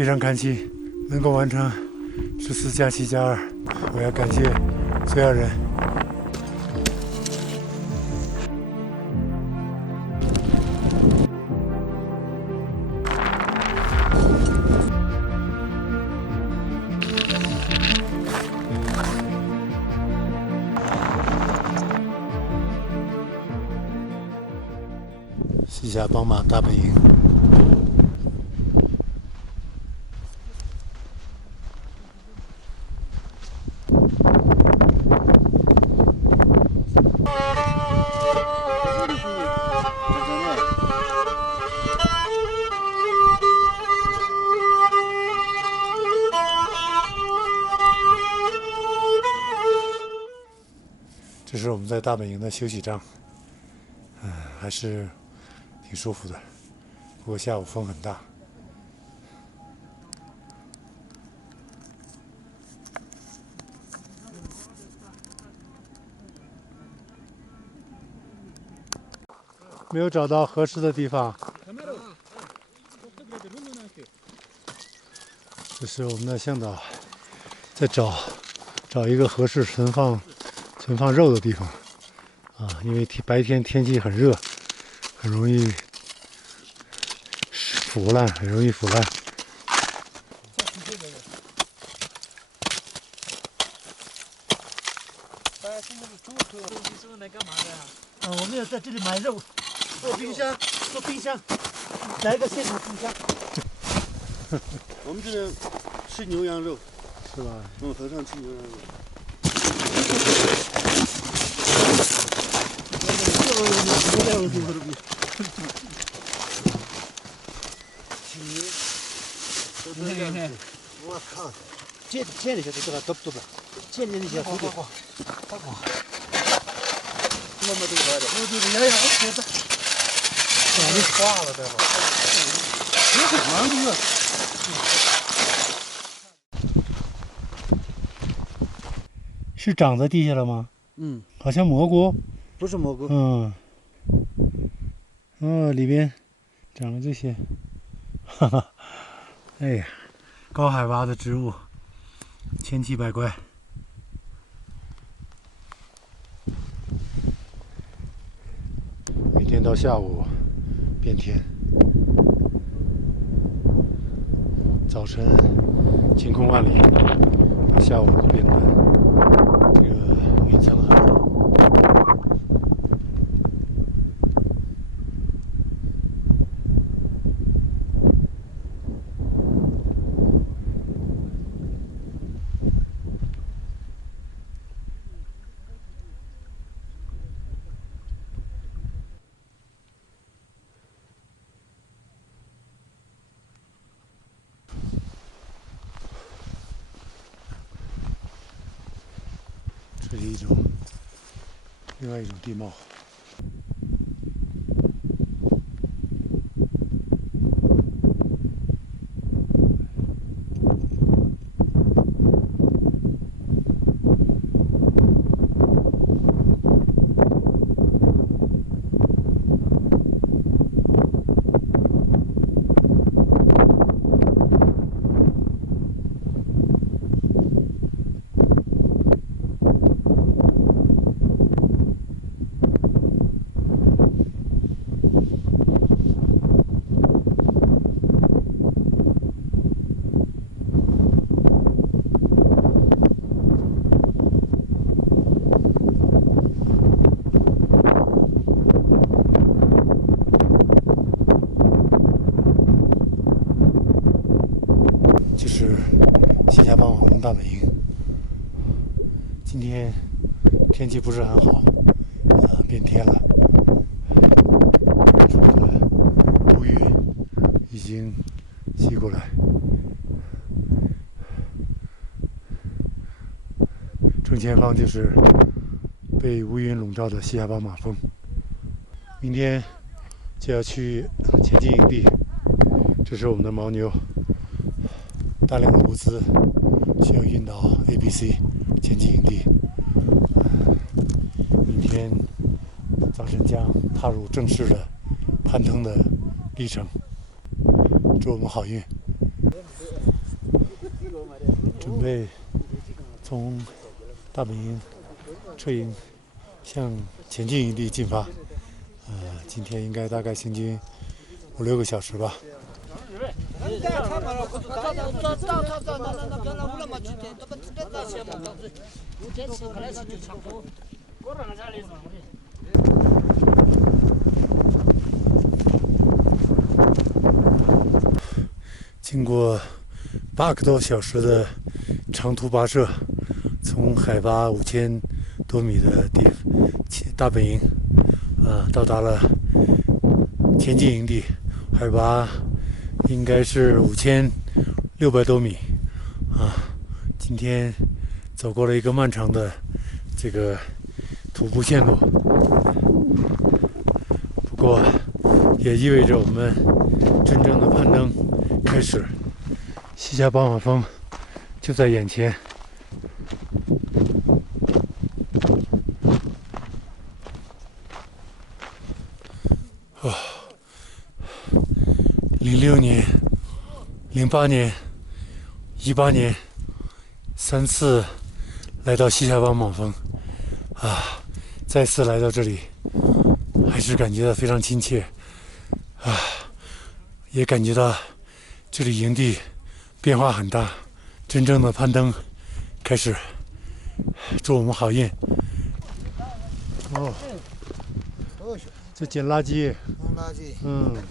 非常开心能够完成14+7+2，我要感谢所有人。西峡帮马大本营。这是我们在大本营的休息帐，还是挺舒服的。不过下午风很大。没有找到合适的地方。这是我们的向导在找一个合适存放肉的地方因为白天天气很热，很容易腐烂。你是来干嘛的呀？我们要在这里买肉，做冰箱，来个现场冰箱。我们这里吃牛羊肉，是吧？和尚吃牛羊肉。我靠！这里就是这个多吧？这里小土豆。我们这个的，我这个也觉得，你化了对吧？也很忙这个。是长在地下了吗？好像蘑菇。不是蘑菇。里边长了这些，哎呀，高海拔的植物，千奇百怪。每天到下午变天，早晨晴空万里，到下午变得这个云层很厚。这是另外一种地貌。就是西峡帮网红大本营。今天天气不是很好，变天了，这个乌云已经袭过来，正前方就是被乌云笼罩的西峡帮马峰。明天就要去前进营地，这是我们的牦牛。大量的物资需要运到 ABC 前进营地。明天早晨将踏入正式的攀登的历程，祝我们好运。准备从大本营撤营向前进营地进发。今天应该大概行军5、6个小时吧。经过8个多小时的长途跋涉，从海拔5000多米的大本营，到达了前进营地，海拔应该是5600多米，今天走过了一个漫长的这个徒步线路，不过也意味着我们真正的攀登开始，西夏宝马峰就在眼前。06年、08年、18年3次来到西夏宝马峰，再次来到这里，还是感觉到非常亲切，也感觉到这里营地变化很大，真正的攀登开始，祝我们好运。这捡垃圾，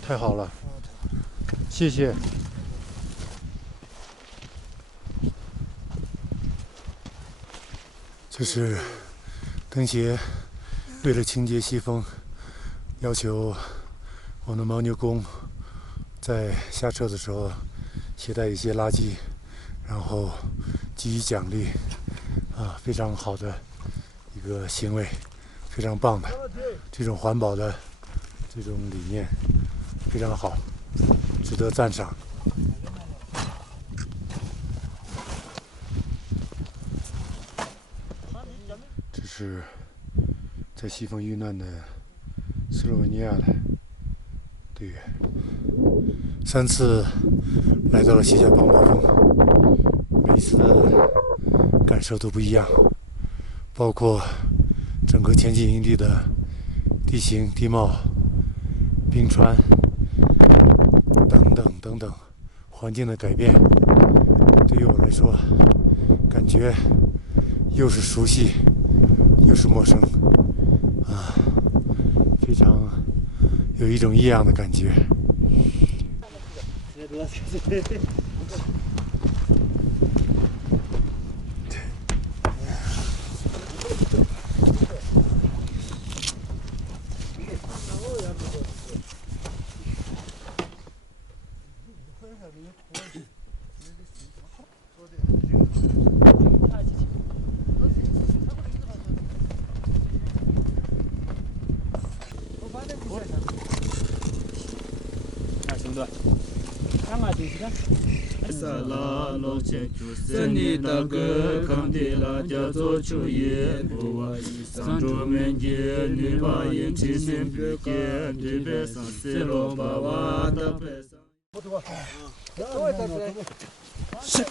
太好了，谢谢。这是登协为了清洁西峰，要求我们的牦牛工在下车的时候携带一些垃圾，然后给予奖励，非常好的一个行为，非常棒的这种环保的这种理念，非常好，值得赞赏。这是在西峰遇难的斯洛文尼亚的队员，3次来到了西夏宝马峰，每一次的感受都不一样，包括整个前进营地的地形、地貌、冰川等等环境的改变，对于我来说，感觉又是熟悉又是陌生，非常有一种异样的感觉。萨拉罗切，森尼大哥康迪拉加做出耶布瓦伊桑卓门耶尼瓦因提辛比耶迪贝桑塞罗巴瓦达贝桑。是。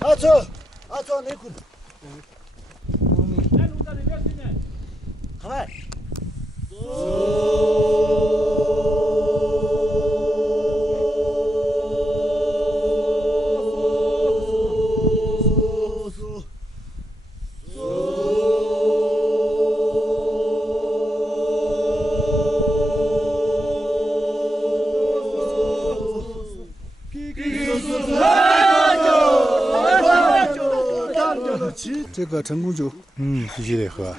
阿卓那块。快。这个成功酒，必须得喝。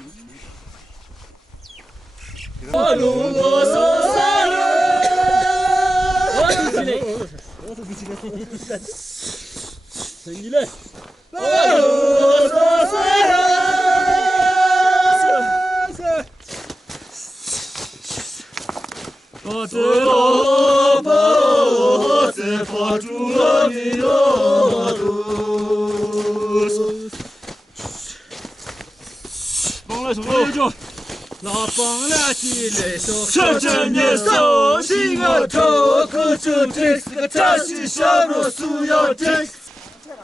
趁着年少，心儿头，可就这是个扎西小罗苏要这。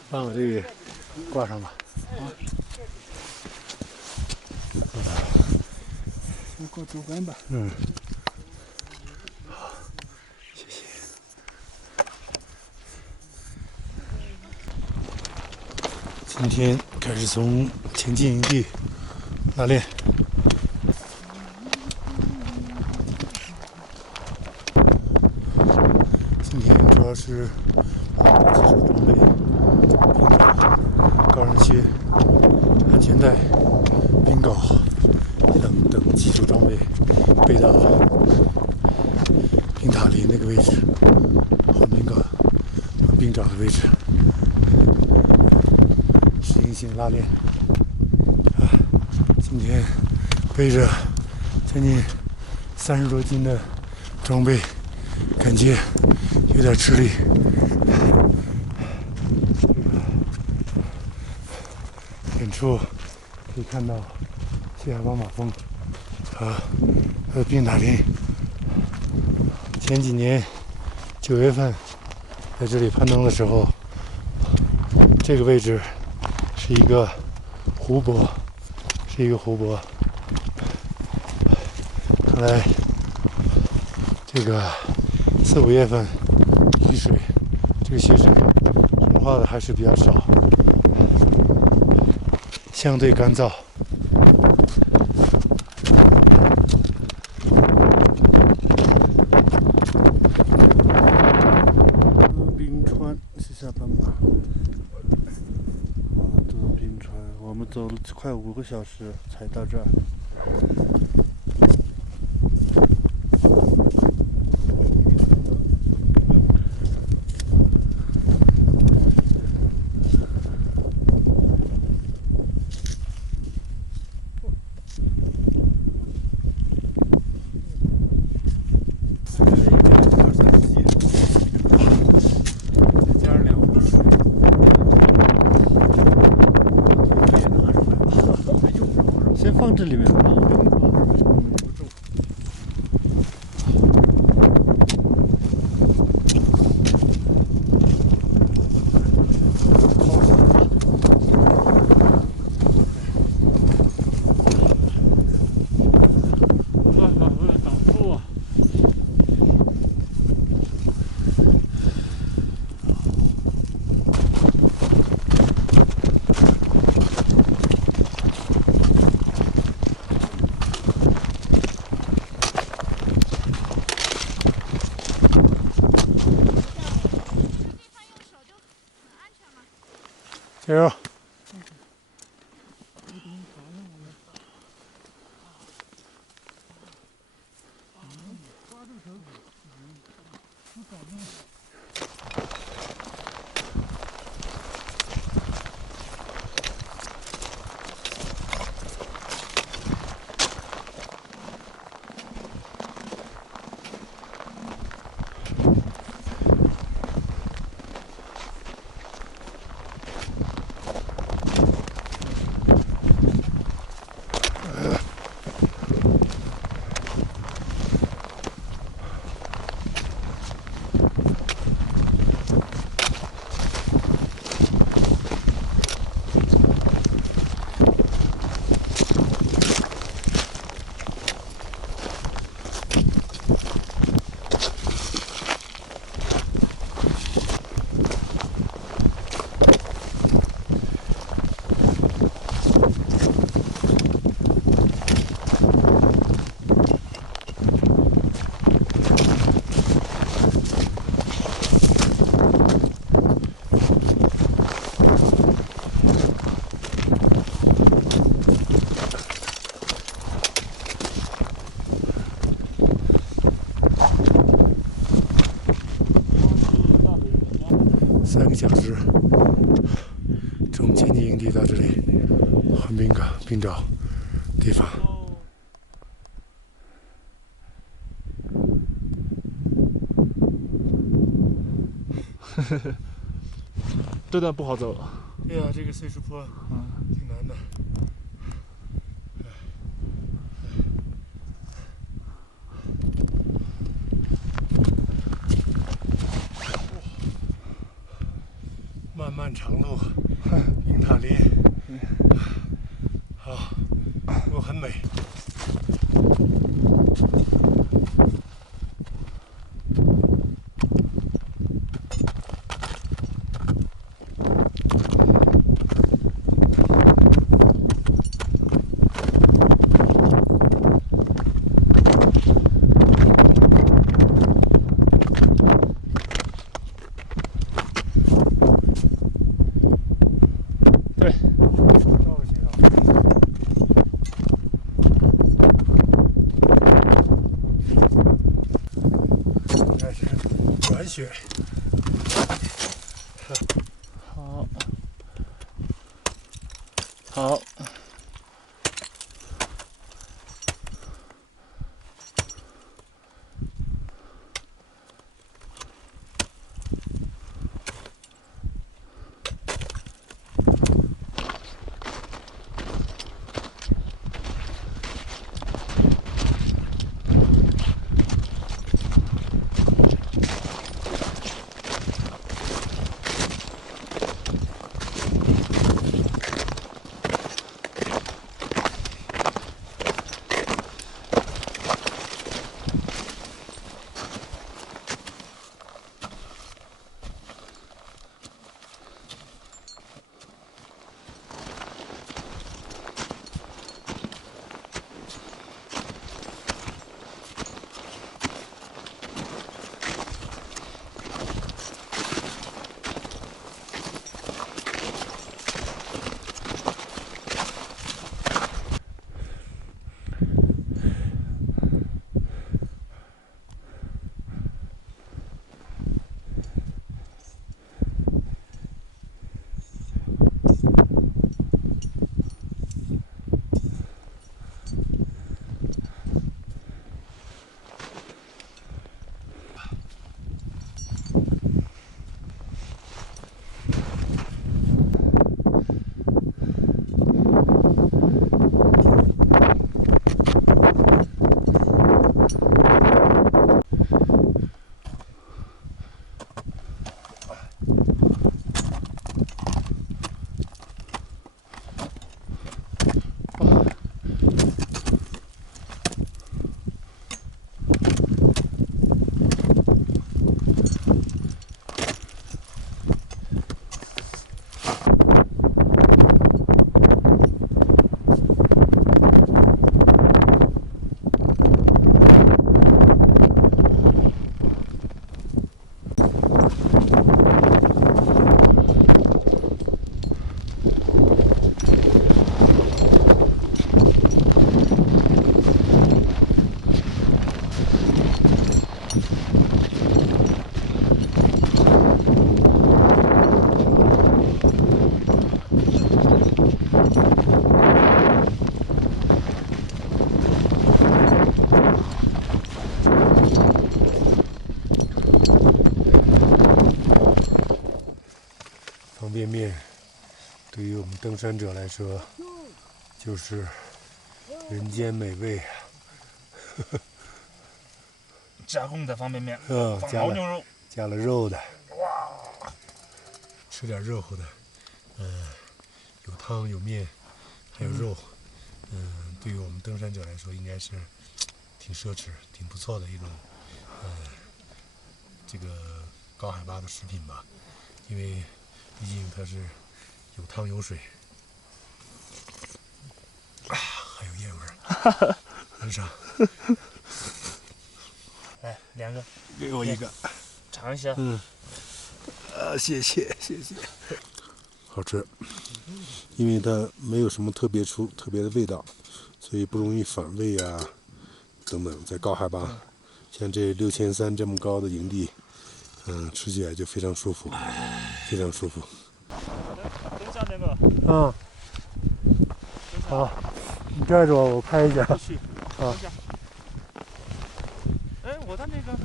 把我这个挂上吧。先挂竹竿吧。嗯。好，谢谢。今天开始从前进营地拉练。今天主要是技术装备、冰爪、高跟鞋、安全带、冰镐等技术装备背到冰塔林那个位置，换冰镐和冰爪的位置，适应性拉练。今天背着将近30多斤的装备，感觉有点吃力。远处可以看到西海邦马峰和冰塔林。前几年9月份在这里攀登的时候，这个位置是一个湖泊，看来这个4、5月份雨水，这个雪水融化的还是比较少，相对干燥。冰川西夏斑马，这是冰川，我们走了快5个小时才到这儿。先放这里面吧。加油！3个小时从前进营地到这里换冰镐、冰爪地方。这段不好走。对呀，这个碎石坡，挺难的。漫漫长路，冰塔林，好，路很美。对，照个写照。应该是软雪。好，好。方便面对于我们登山者来说，就是人间美味啊！加工的方便面，放加牦牛肉，加了肉的，哇，吃点热乎的，有汤有面，还有肉，对于我们登山者来说，应该是挺奢侈、挺不错的一种，这个高海拔的食品吧，因为毕竟它是有汤有水，还有烟味儿，很爽。来2个，给我一个，尝一下。谢谢。好吃，因为它没有什么特别的味道，所以不容易反胃啊，等等。在高海拔，像这6300这么高的营地，吃起来就非常舒服，非常舒服。等下那个。啊，好，你拽着我拍一下。啊。哎，我的那个。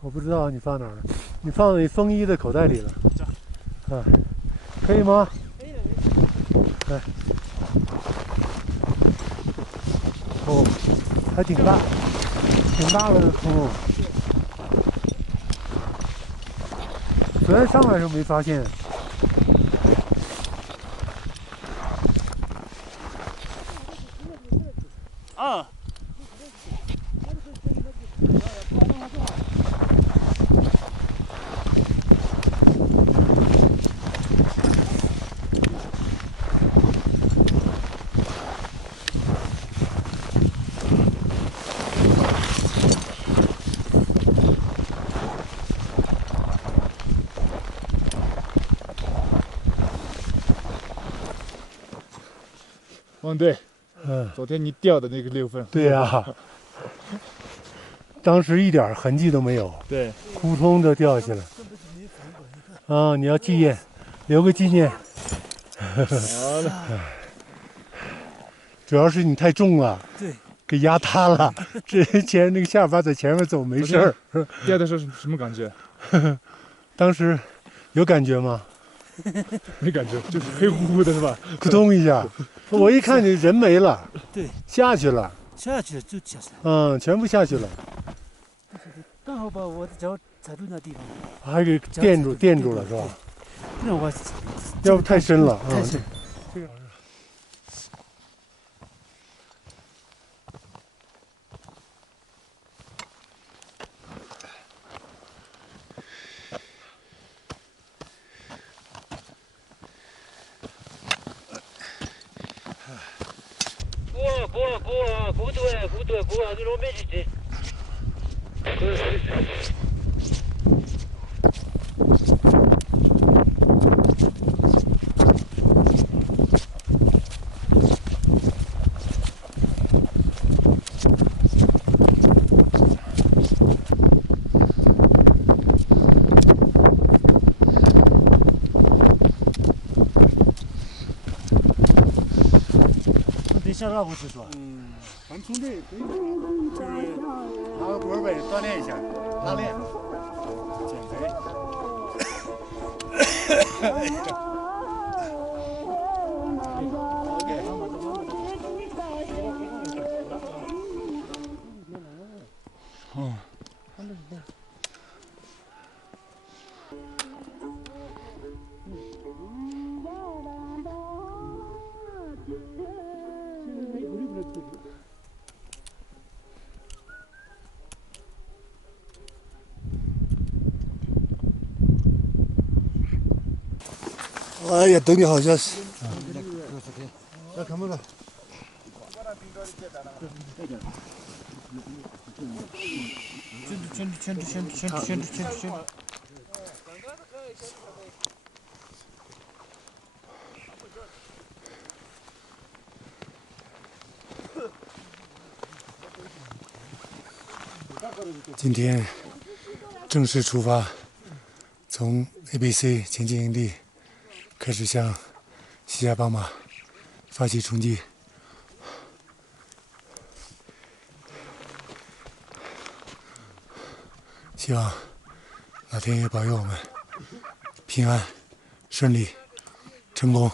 我不知道你放哪儿了，你放在你风衣的口袋里了。可以吗？可以的。来。哦，还挺大的坑哦。昨天上来的时候没发现。啊。汪队，嗯，昨天你掉的那个6分，对呀、当时一点痕迹都没有，对，扑通就掉下来。啊，你要纪念，留个纪念。好了，主要是你太重了，对，给压塌了。之前那个下巴在前面走没事儿，掉的时候什么感觉？当时有感觉吗？没感觉，就是黑乎乎的是吧？扑通一下，我一看你人没了，对，下去了，下去了就下去了，嗯，全部下去了，刚好把我的脚踩住那地方，还给垫住了是吧？不然我要不太深了，太深。过，这路没去的。得下绕过去是吧？嗯，咱从这可以就是拿个脖呗，锻炼一下，拉练，减肥。哎呀，等你好像是。那看不到。圈。今天正式出发，从 ABC 前进营地开始向西夏邦马发起冲击。希望老天爷保佑我们平安、顺利、成功。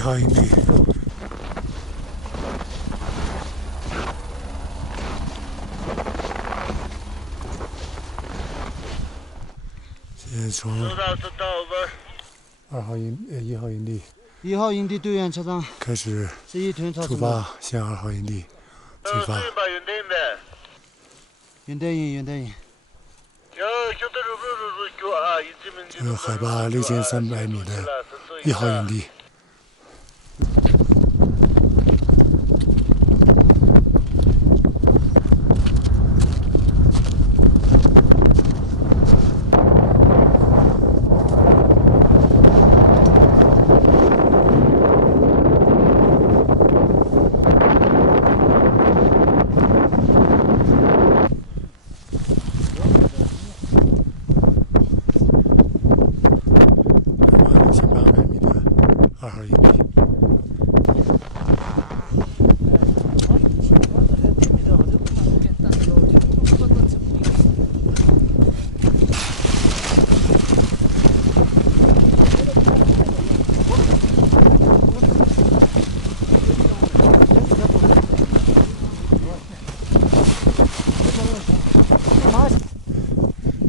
号营地。现在从1号营地1号营地队员车长开始是一团草出发，向2号营地进发。云带营。这海拔6300米的1号营地。6800米的2号营地。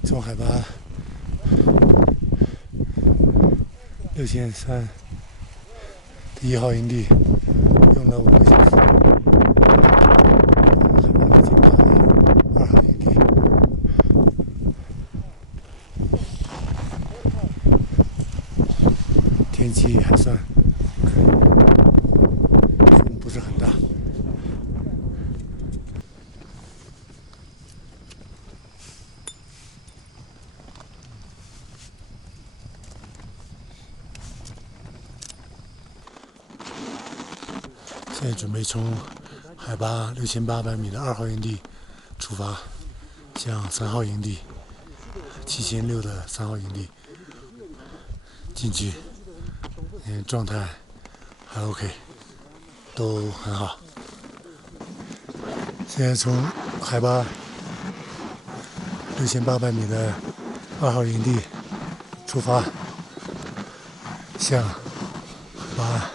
从海拔6300的1号营地用了5个小时，海拔6800的2号营地。天气还算可以，风不是很大。现在准备从海拔6800米的2号营地出发，向3号营地7600的3号营地进去。状态还 OK， 都很好。现在从海拔6800米的2号营地出发，向海拔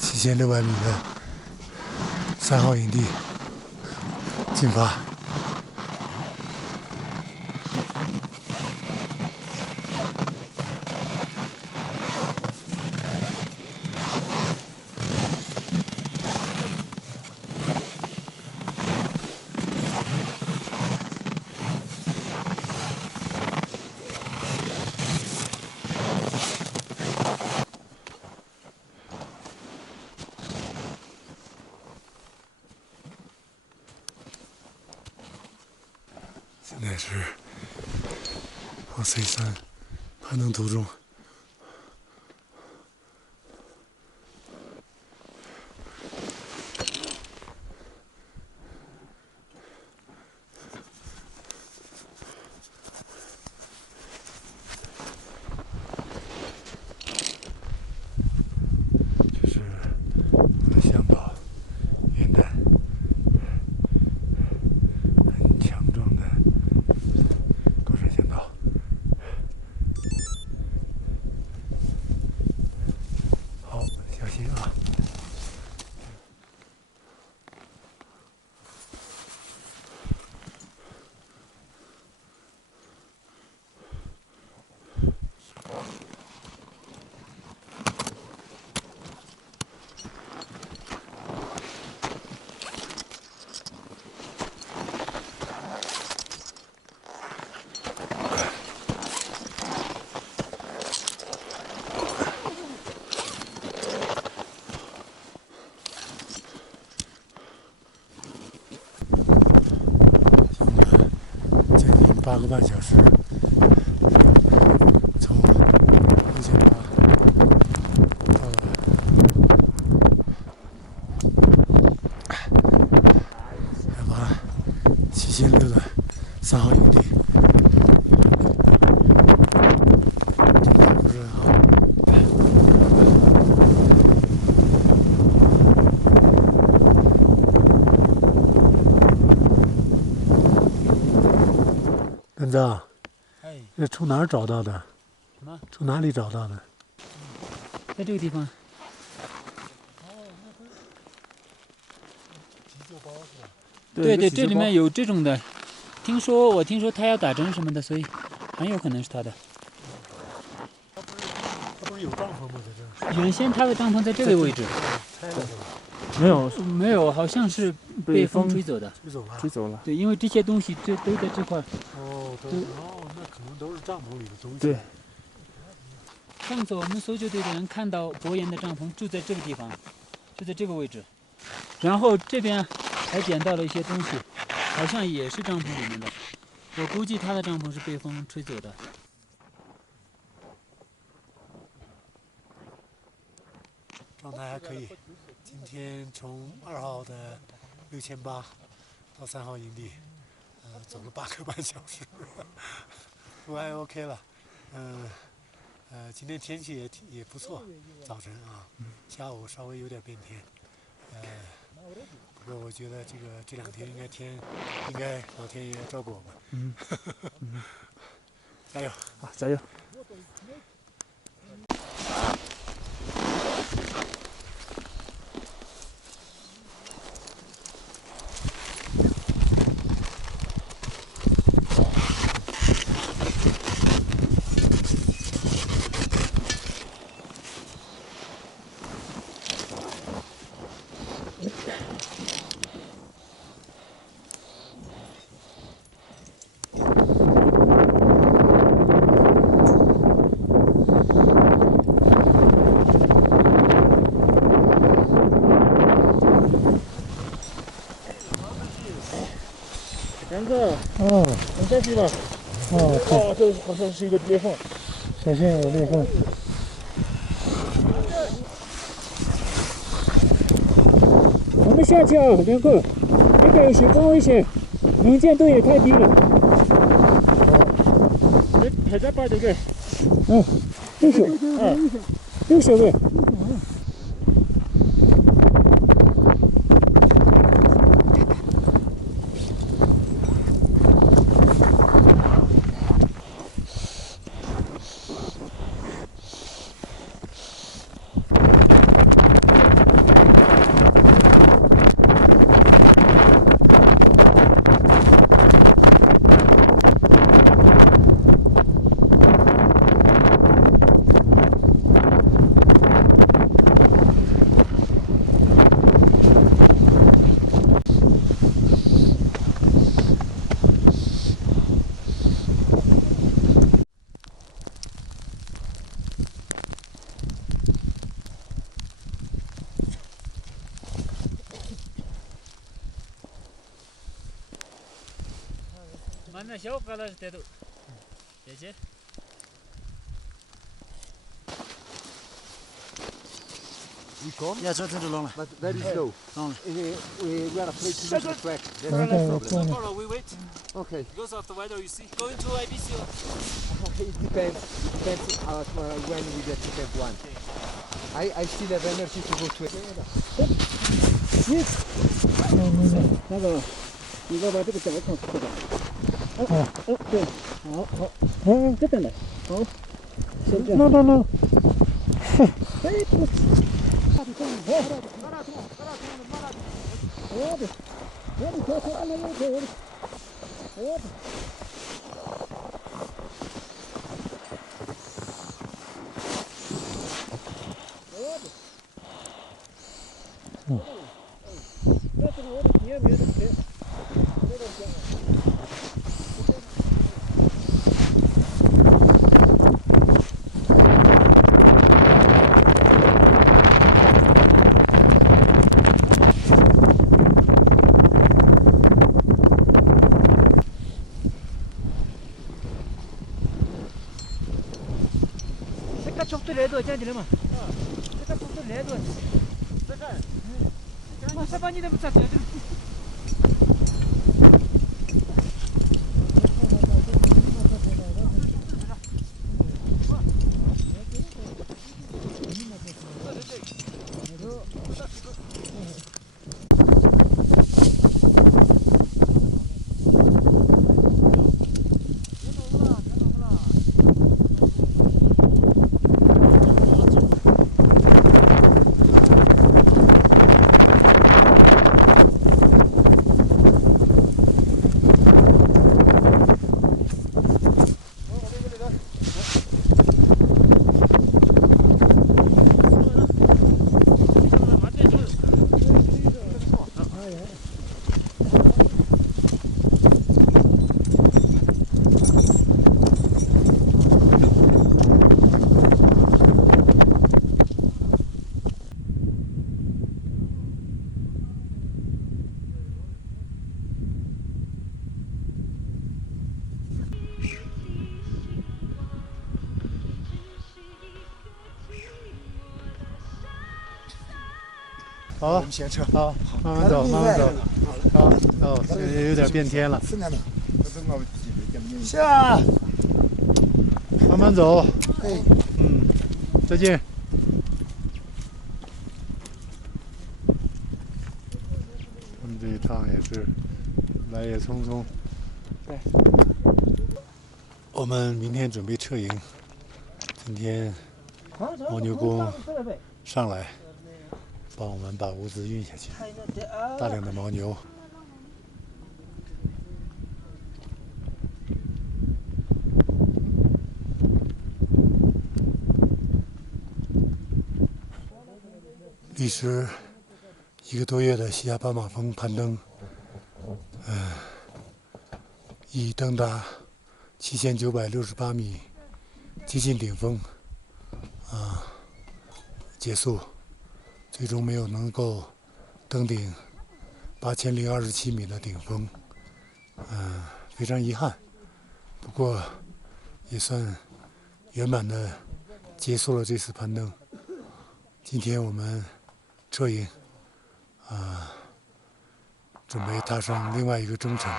7600米的3号营地进发。现在是往 C3攀登途中。这是我的向导元旦，很强壮的高山向导。好，小心啊！8个半小时，从6800到了海拔7600的3号营地，状态不是很好。根子啊，哎，这从哪儿找到的？什么？从哪里找到的？在这个地方。对对，这里面有这种的。我听说他要打针什么的，所以很有可能是他的。他不是有帐篷吗？在这儿。原先他的帐篷在这个位置。拆了是吧？没有，好像是被风吹走的。吹走了。对，因为这些东西都在这块。那可能都是帐篷里的东西。对。上次我们搜救队的人看到伯言的帐篷就在这个地方，就在这个位置，然后这边还捡到了一些东西，好像也是帐篷里面的。我估计他的帐篷是被风吹走的。状态还可以。今天从2号的6800到3号营地，走了8个半小时，不过还 OK 了。今天天气也不错，早晨啊，下午稍微有点变天，不过我觉得这2天应该老天爷照顾我们。加油！好，加油！杨哥，你下去吧。这好像是一个裂缝，小心有裂缝。我们下去啊，杨哥，那个有水光危险，能见度也太低了。还在8对不对？右手，右手对。慢点小疙瘩是得头，谢谢。We come, Ja, zo te lang. but very slow. Long. We are afraid to lose the track. That's Okay, the okay. problem. Tomorrow we wait Okay. because of the weather. You see, going to IBC. It depends. It depends when we get to step 1. I still have energy to go to it. 那个，你要把这个脚上扣上。对，好，这边来，好，先这样。No。哎，这来多，讲起来嘛。这个都是来多。这个，我啥把你都不咋讲的。好，我们先撤。好，慢慢走，慢慢走。好，哦，现在有点变天了。下。慢慢走。哎。再见。我们这一趟也是来也匆匆。对。我们明天准备撤营，今天牦牛工上来帮我们把物资运下去，大量的牦牛。历时1个多月的西亚斑马峰攀登，以登达7968米，接近顶峰，结束，最终没有能够登顶8027米的顶峰，非常遗憾，不过也算圆满的结束了这次攀登。今天我们撤营，准备踏上另外一个征程。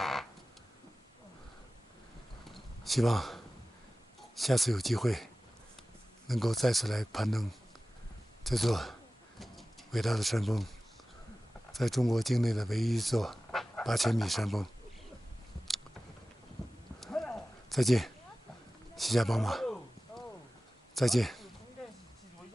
希望下次有机会能够再次来攀登这座伟大的山峰，在中国境内的唯一一座8000米山峰。再见，西夏邦马，再见。